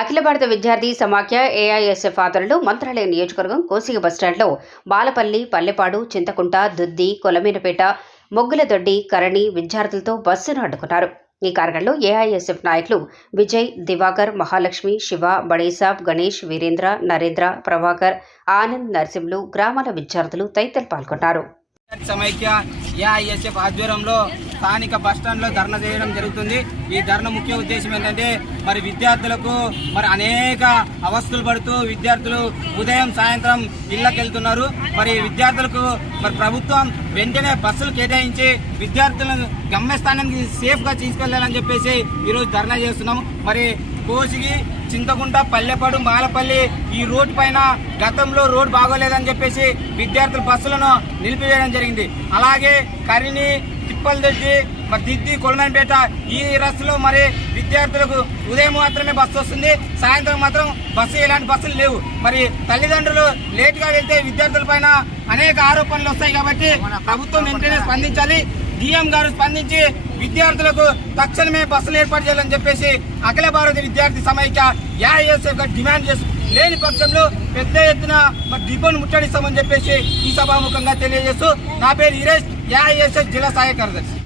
అఖిల భారత విద్యార్థి సమాఖ్య ఏఐఎస్ఎఫ్ ఆధ్వర్యంలో మంత్రాలయం నియోజకవర్గం కోసిగ బస్టాండ్లో బాలపల్లి, పల్లెపాడు, చింతకుంట, దుద్ది, కొలమీనపేట, మొగ్గులదొడ్డి, కరణి విద్యార్థులతో బస్సును అడ్డుకున్నారు. ఈ కార్యక్రమంలో ఏఐఎస్ఎఫ్ నాయకులు విజయ్, దివాకర్, మహాలక్ష్మి, శివ, బడేసాబ్, గణేష్, వీరేంద్ర, నరేంద్ర, ప్రభాకర్, ఆనంద్, నరసింహులు, గ్రామాల విద్యార్థులు తదితరులు పాల్గొన్నారు. సమైక్య ఏఐఎస్ఎఫ్ ఆధ్వర్యంలో స్థానిక బస్టాండ్లో ధర్నా చేయడం జరుగుతుంది. ఈ ధర్నా ముఖ్య ఉద్దేశం ఏంటంటే విద్యార్థులకు అనేక అవస్థలు పడుతూ విద్యార్థులు ఉదయం సాయంత్రం ఇళ్లకు వెళ్తున్నారు. విద్యార్థులకు ప్రభుత్వం వెంటనే బస్సులు కేటాయించి విద్యార్థులను గమ్యస్థానానికి సేఫ్ గా తీసుకెళ్లాలని చెప్పేసి ఈరోజు ధర్నా చేస్తున్నాం. కోసిగి, చింతకుంట, పల్లెపాడు, మాలపల్లి ఈ రోడ్డు పైన గతంలో రోడ్డు బాగోలేదని చెప్పేసి విద్యార్థుల బస్సులను నిలిపివేయడం జరిగింది. అలాగే కరిని, తిప్పలదొడ్డి, దిద్ది, కొలమేనపేట ఈ రస్సులో విద్యార్థులకు ఉదయం మాత్రమే బస్సు వస్తుంది, సాయంత్రం మాత్రం ఎలాంటి బస్సులు లేవు. తల్లిదండ్రులు లేట్ గా వెళ్తే విద్యార్థుల పైన అనేక ఆరోపణలు వస్తాయి. కాబట్టి ప్రభుత్వం వెంటనే స్పందించాలి. డిఎం గారు స్పందించి విద్యార్థులకు తక్షణమే బస్సులు ఏర్పాటు చేయాలని చెప్పేసి అఖిల భారత విద్యార్థి సమైక్య ఏఐఎస్ఎఫ్ డిమాండ్ చేస్తూ, లేని పక్షంలో పెద్ద ఎత్తున డిపోను ముట్టడిస్తామని చెప్పేసి ఈ సభాముఖంగా తెలియజేస్తూ, నా పేరు ఈరేష్, ఏఐఎస్ఎఫ్ జిల్లా సహాయ కార్యదర్శి.